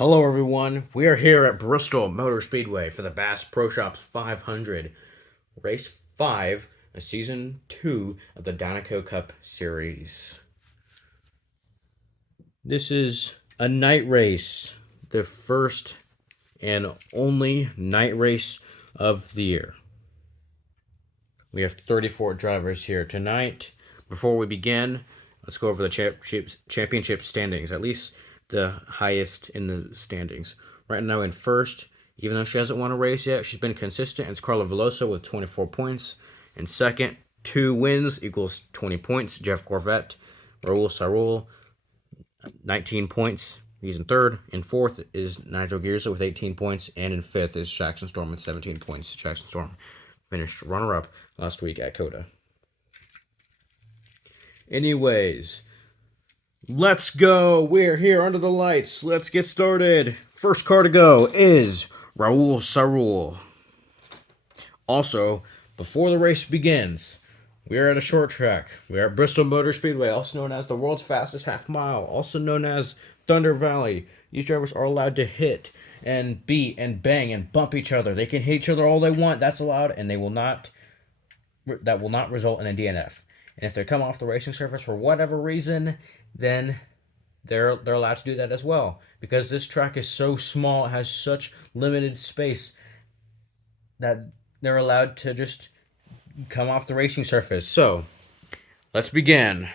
Hello, everyone. We are here at Bristol Motor Speedway for the Bass Pro Shops 500, Race 5, Season 2 of the Dinoco Cup Series. This is a night race, the first and only night race of the year. We have 34 drivers here tonight. Before we begin, let's go over the championship standings, at least the highest in the standings. Right now in first, even though she hasn't won a race yet, she's been consistent. It's Carla Veloso with 24 points. In second, 2 wins equals 20 points. Jeff Corvette, Raul Sarul, 19 points. He's in third. In fourth is Nigel Gearsa with 18 points. And in fifth is Jackson Storm with 17 points. Jackson Storm finished runner-up last week at COTA. Anyways, let's go. We're here under the lights. Let's get started. First car to go is Raul Sarul. Also, before the race begins, we are at a short track. We are at Bristol Motor Speedway, also known as the world's fastest half mile, also known as Thunder Valley. These drivers are allowed to hit and beat and bang and bump each other. They can hit each other all they want. That's allowed, and that will not result in a DNF. And if they come off the racing surface for whatever reason, then they're allowed to do that as well. Because this track is so small, it has such limited space that they're allowed to just come off the racing surface. So, let's begin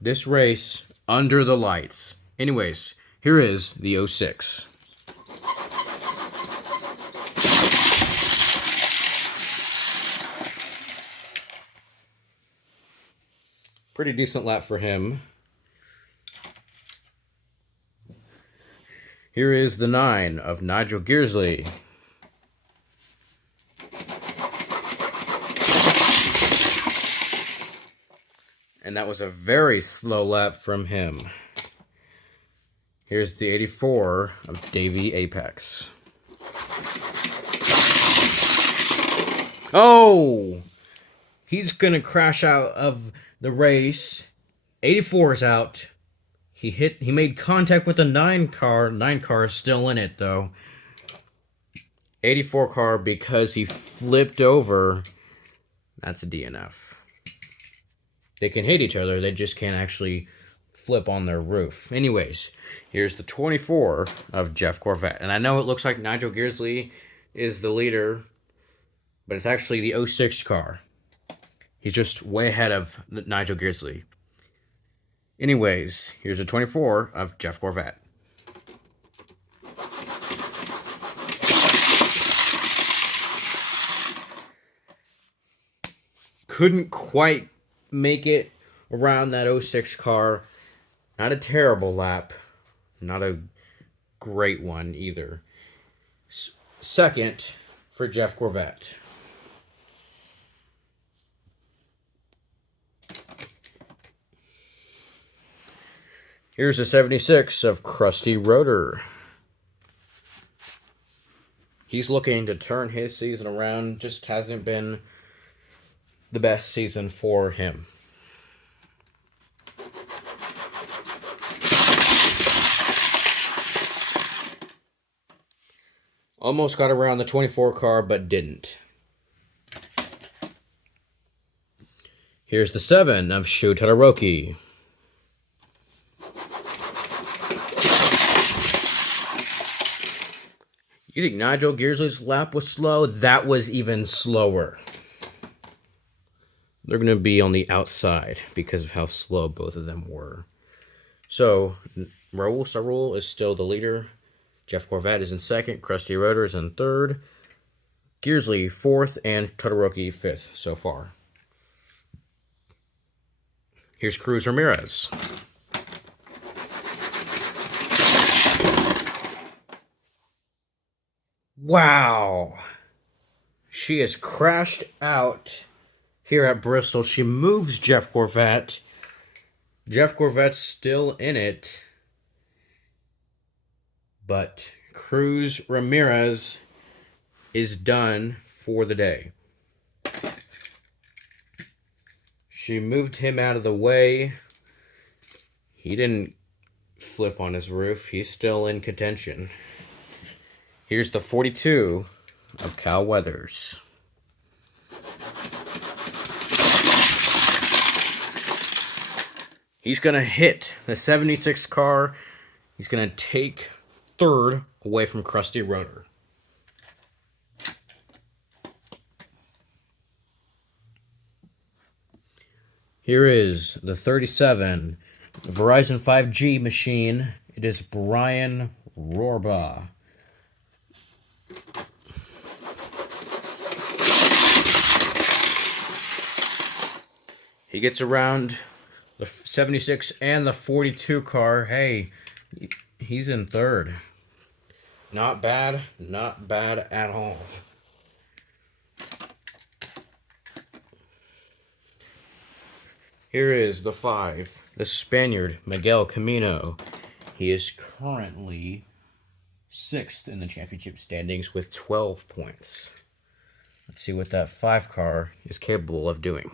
this race under the lights. Anyways, here is the 06. Pretty decent lap for him. Here is the 9 of Nigel Gearsley. And that was a very slow lap from him. Here's the 84 of Davey Apex. Oh! He's going to crash out of the race. 84 is out. He made contact with the 9 car. 9 car is still in it, though. 84 car, because he flipped over, that's a DNF. They can hit each other, they just can't actually flip on their roof. Anyways, here's the 24 of Jeff Corvette. And I know it looks like Nigel Gearsley is the leader, but it's actually the 06 car. He's just way ahead of Nigel Gearsley. Anyways, here's a 24 of Jeff Corvette. Couldn't quite make it around that 06 car. Not a terrible lap. Not a great one either. Second for Jeff Corvette. Here's a 76 of Krusty Rotor. He's looking to turn his season around. Just hasn't been the best season for him. Almost got around the 24 car, but didn't. Here's the 7 of Shu Todoroki. You think Nigel Gearsley's lap was slow? That was even slower. They're going to be on the outside because of how slow both of them were. So, Raul Sarul is still the leader. Jeff Corvette is in second. Krusty Rotor is in third. Gearsley fourth, and Todoroki fifth so far. Here's Cruz Ramirez. Wow. She has crashed out here at Bristol. She moves Jeff Corvette. Jeff Corvette's still in it. But Cruz Ramirez is done for the day. She moved him out of the way. He didn't flip on his roof. He's still in contention. Here's the 42 of Cal Weathers. He's going to hit the 76 car. He's going to take third away from Krusty Rotor. Here is the 37 Verizon 5G machine. It is Brian Rorba. He gets around the 76 and the 42 car. Hey, he's in third. Not bad, not bad at all. Here is the 5, the Spaniard, Miguel Camino. He is currently 6th in the championship standings with 12 points. Let's see what that 5 car is capable of doing.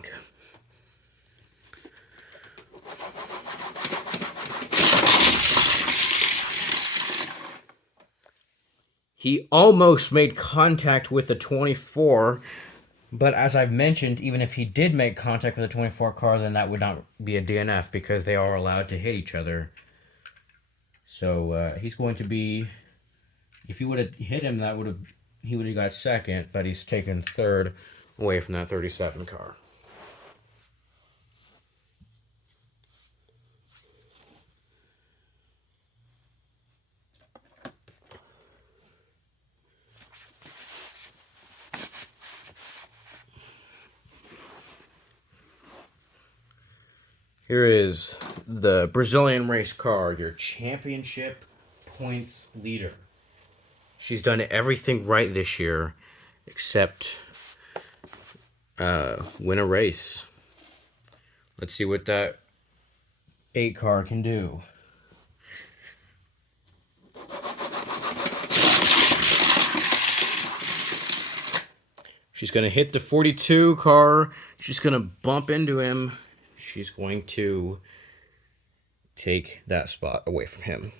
He almost made contact with the 24, but as I've mentioned, even if he did make contact with the 24 car, then that would not be a DNF because they are allowed to hit each other. So he's going to be, if he would have hit him, he would have got second, but he's taken third away from that 37 car. Here is the Brazilian race car, your championship points leader. She's done everything right this year except win a race. Let's see what that 8 car can do. She's going to hit the 42 car. She's going to bump into him. She's going to take that spot away from him.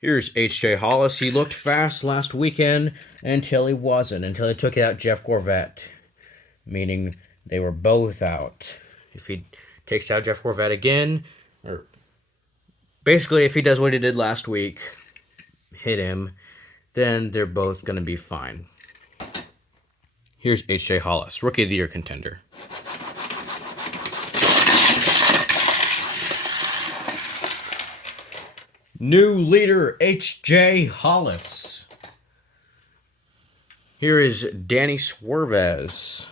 Here's H.J. Hollis. He looked fast last weekend until he wasn't, until he took out Jeff Gorvette, meaning they were both out. If he takes out Jeff Gorvette again, or basically if he does what he did last week, hit him, then they're both going to be fine. Here's H.J. Hollis, Rookie of the Year contender. New leader, H.J. Hollis. Here is Danny Swervez.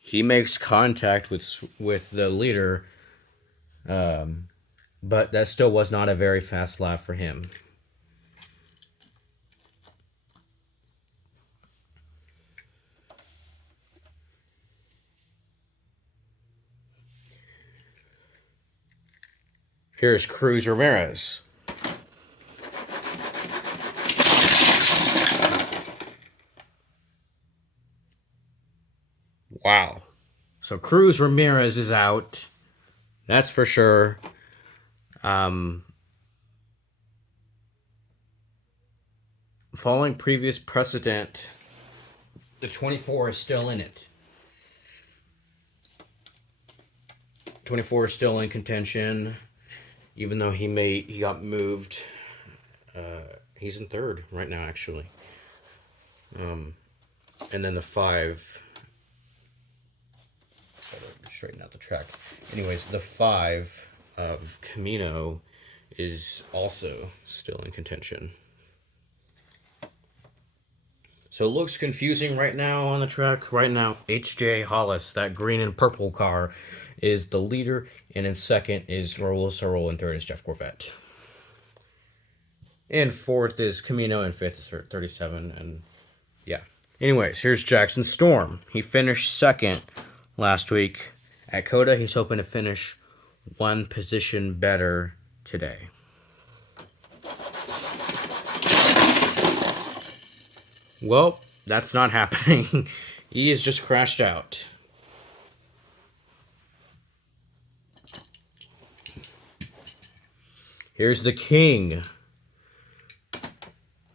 He makes contact with the leader, but that still was not a very fast lap for him. Here's Cruz Ramirez. Wow. So Cruz Ramirez is out. That's for sure. Following previous precedent, the 24 is still in it. 24 is still in contention. Even though he got moved, he's in third right now, actually. And then the 5, straighten out the track. Anyways, the 5 of Camino is also still in contention. So it looks confusing right now on the track. Right now, H.J. Hollis, that green and purple car, is the leader, and in second is Raul Sorol, and third is Jeff Gorvette. And fourth is Camino, and fifth is 37, and yeah. Anyways, here's Jackson Storm. He finished second last week at COTA. He's hoping to finish one position better today. Well, That's not happening. He has just crashed out. Here's the king.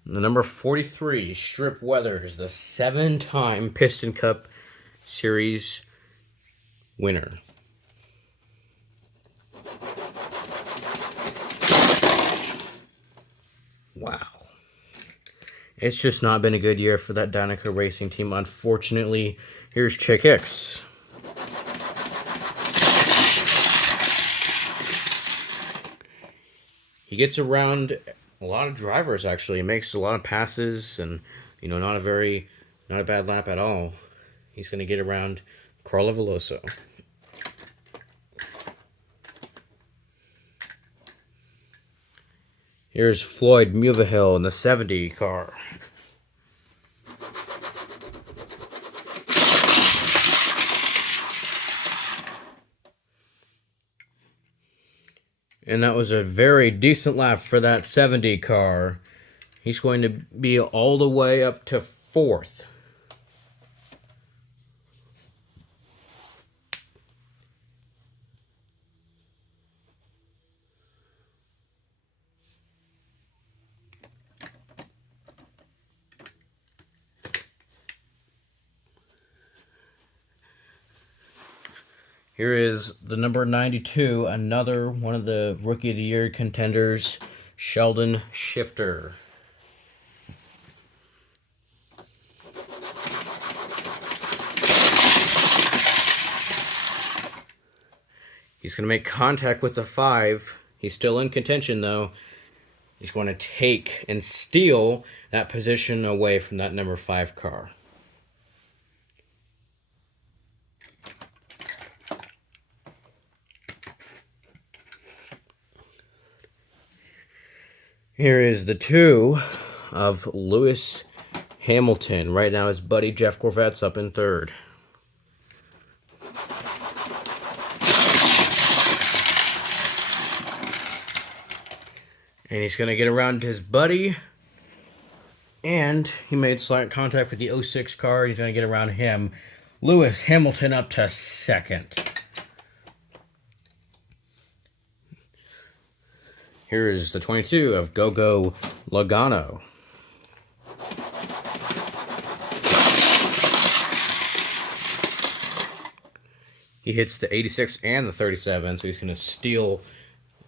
The number 43, Strip Weathers, the 7-time Piston Cup Series winner. Wow. It's just not been a good year for that Danica Racing team, unfortunately. Here's Chick Hicks. He gets around a lot of drivers, actually. He makes a lot of passes and, not a bad lap at all. He's going to get around Carlo Veloso. Here's Floyd Mulvihill in the 70 car. And that was a very decent lap for that 70 car. He's going to be all the way up to 4th. Here is the number 92, another one of the Rookie of the Year contenders, Sheldon Shifter. He's going to make contact with the 5. He's still in contention, though. He's going to take and steal that position away from that number 5 car. Here is the 2 of Lewis Hamilton. Right now, his buddy Jeff Corvette's up in 3rd. And he's going to get around his buddy. And he made slight contact with the 06 car. He's going to get around him. Lewis Hamilton up to 2nd. Here is the 22 of Gogo Logano. He hits the 86 and the 37, so he's going to steal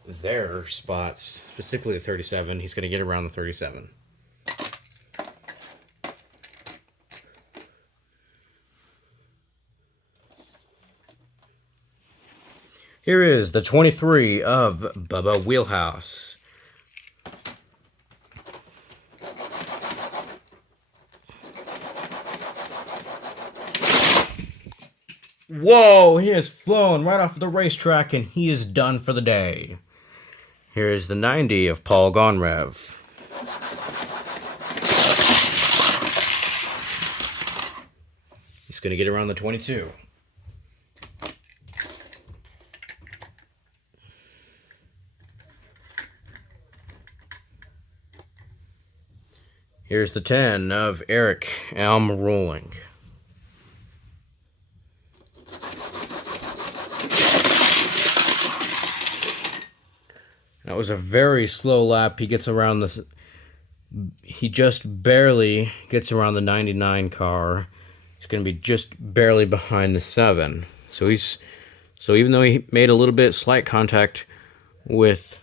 their spots, specifically the 37. He's going to get around the 37. Here is the 23 of Bubba Wheelhouse. Whoa, he has flown right off the racetrack and he is done for the day. Here is the 90 of Paul Gonrev. He's going to get around the 22. Here's the 10 of Eric Almiroling. That was a very slow lap. He gets around this. He just barely gets around the 99 car. He's going to be just barely behind the 7. So even though he made a little bit slight contact with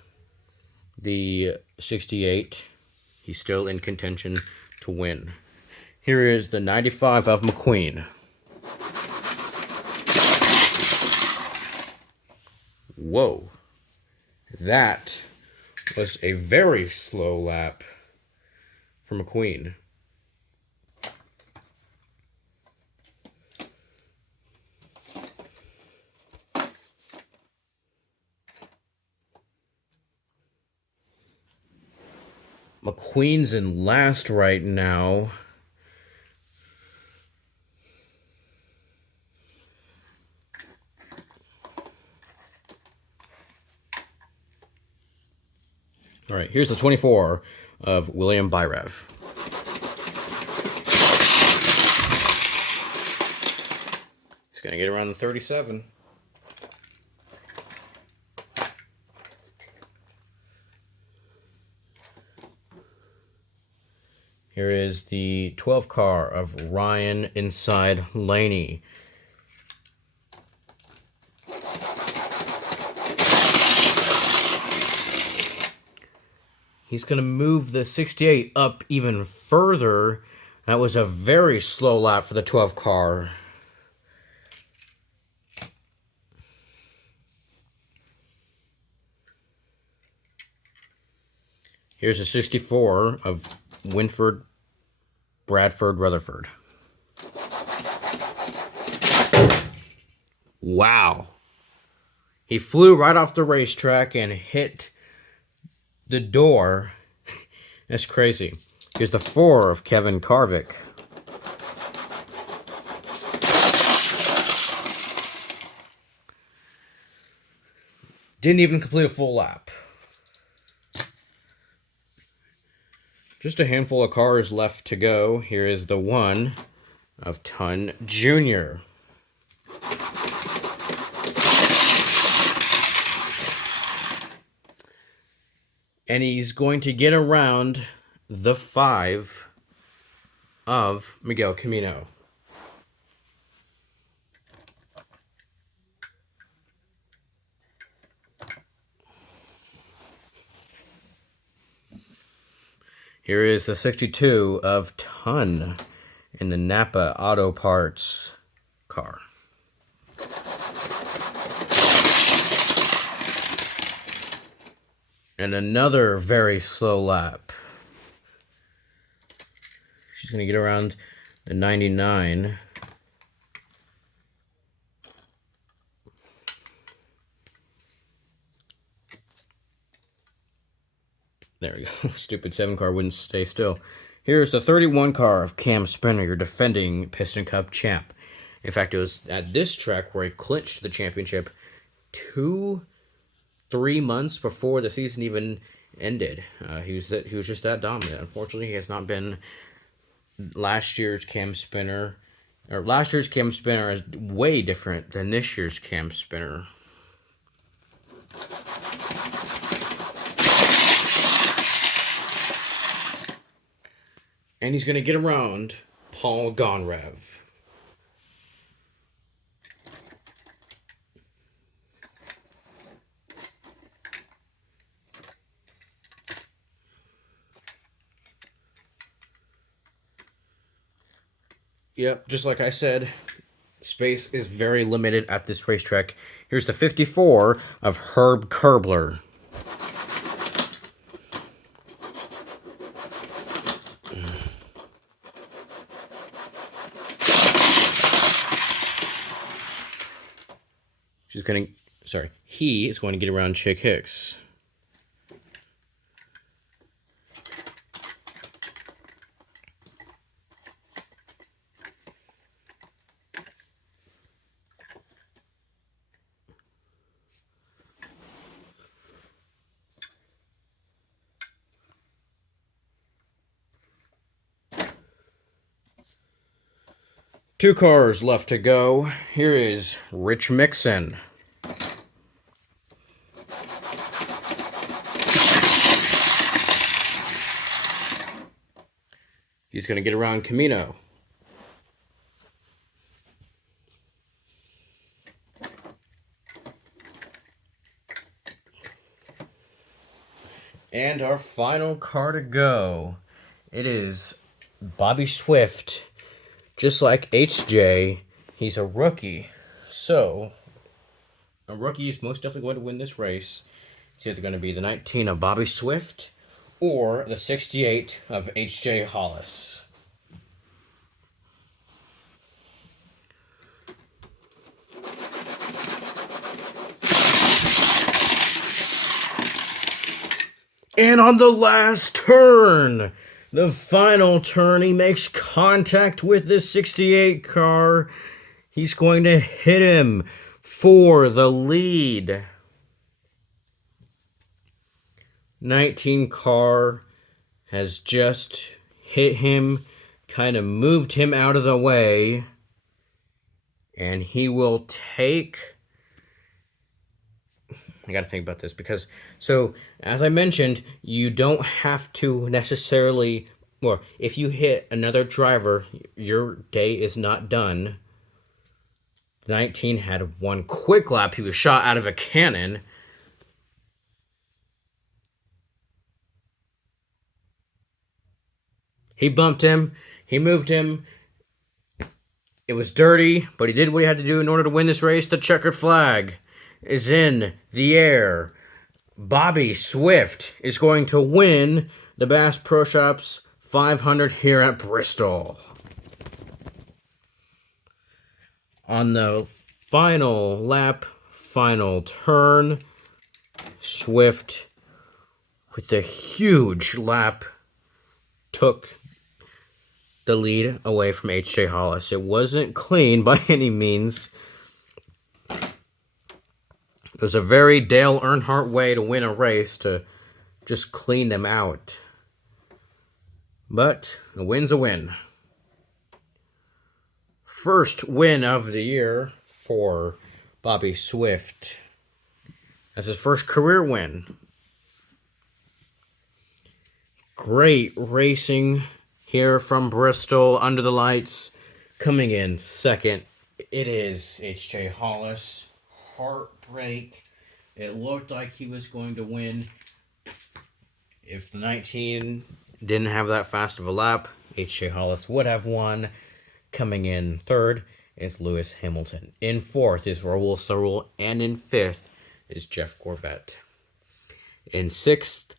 the 68, he's still in contention to win. Here is the 95 of McQueen. Whoa. That was a very slow lap for McQueen. McQueen's in last right now. All right, here's the 24 of William Byrev. going to get around the 37. Here is the 12 car of Ryan inside Laney. He's going to move the 68 up even further. That was a very slow lap for the 12 car. Here's a 64 of Winford, Bradford, Rutherford. Wow. He flew right off the racetrack and hit the door. That's crazy. Here's the 4 of Kevin Carvick. Didn't even complete a full lap. Just a handful of cars left to go. Here is the 1 of Ton Jr. And he's going to get around the 5 of Miguel Camino. Here is the 62 of Ton in the Napa Auto Parts car. And another very slow lap. She's going to get around the 99. There we go. Stupid 7 car wouldn't stay still. Here's the 31 car of Cam Spinner, your defending Piston Cup champ. In fact, it was at this track where he clinched the championship 2-3 months before the season even ended. He was just that dominant. Unfortunately, he has not been last year's Cam Spinner. Or last year's Cam Spinner is way different than this year's Cam Spinner. And he's going to get around Paul Gonrev. Yep, just like I said, space is very limited at this racetrack. Here's the 54 of Herb Kerbler. He is going to get around Chick Hicks. Two cars left to go. Here is Rich Mixon. He's going to get around Camino. And our final car to go. It is Bobby Swift. Just like HJ, he's a rookie. So, a rookie is most definitely going to win this race. It's either going to be the 19 of Bobby Swift or the 68 of H.J. Hollis. And on the last turn, the final turn, he makes contact with the 68 car. He's going to hit him for the lead. 19 car has just hit him, kind of moved him out of the way, And he will take... I got to think about this because, so as I mentioned, you don't have to necessarily, or if you hit another driver, your day is not done. 19 had one quick lap. He was shot out of a cannon. He bumped him. He moved him. It was dirty, but he did what he had to do in order to win this race. The checkered flag is in the air. Bobby Swift is going to win the Bass Pro Shops 500 here at Bristol. On the final lap, final turn, Swift, with a huge lap, took the lead away from H.J. Hollis. It wasn't clean by any means. It was a very Dale Earnhardt way to win a race, to just clean them out. But a win's a win. First win of the year for Bobby Swift. That's his first career win. Great racing here from Bristol under the lights. Coming in second, it is H.J. Hollis. Heartbreak. It looked like he was going to win. If the 19 didn't have that fast of a lap, H.J. Hollis would have won. Coming in third is Lewis Hamilton. In fourth is Raul Sarul. And in fifth is Jeff Gorvette. In sixth,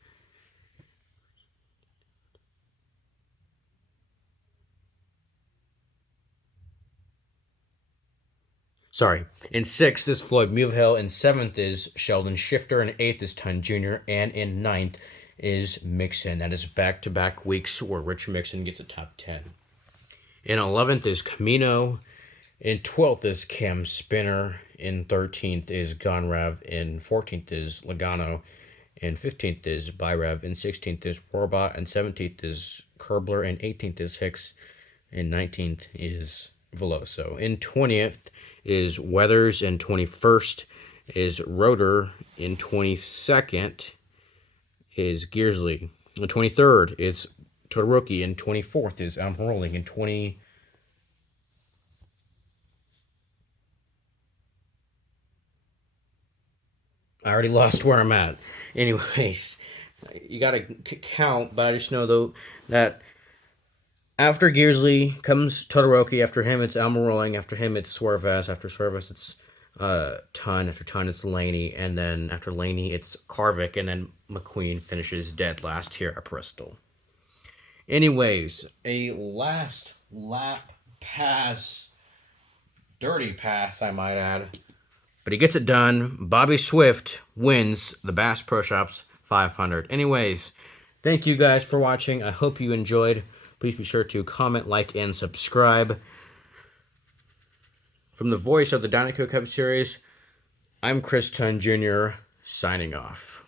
in sixth is Floyd Mulvihill. In seventh is Sheldon Shifter. In eighth is Tun Jr. And in ninth is Mixon. That is back-to-back weeks where Rich Mixon gets a top 10. In 11th is Camino. In 12th is Cam Spinner. In 13th is Gonrav. In 14th is Logano. In 15th is Byrev. In 16th is Rorbot. In 17th is Kerbler. In 18th is Hicks. In 19th is Veloso. In 20th is Weathers. In 21st is Rotor. In 22nd is Gearsley. In 23rd is Todoroki. In 24th is Rolling. In 20... I already lost where I'm at. Anyways, you gotta count, but I just know, though, that after Gearsley comes Todoroki. After him, it's Rolling. After him, it's Swervas. After Swervas, it's Ton. After Ton, it's Laney. And then after Laney, it's Carvick. And then McQueen finishes dead last here at Bristol. Anyways, a last lap pass. Dirty pass, I might add. But he gets it done. Bobby Swift wins the Bass Pro Shops 500. Anyways, thank you guys for watching. I hope you enjoyed. Please be sure to comment, like, and subscribe. From the voice of the Dinoco Cup series, I'm Chris Tun Jr., signing off.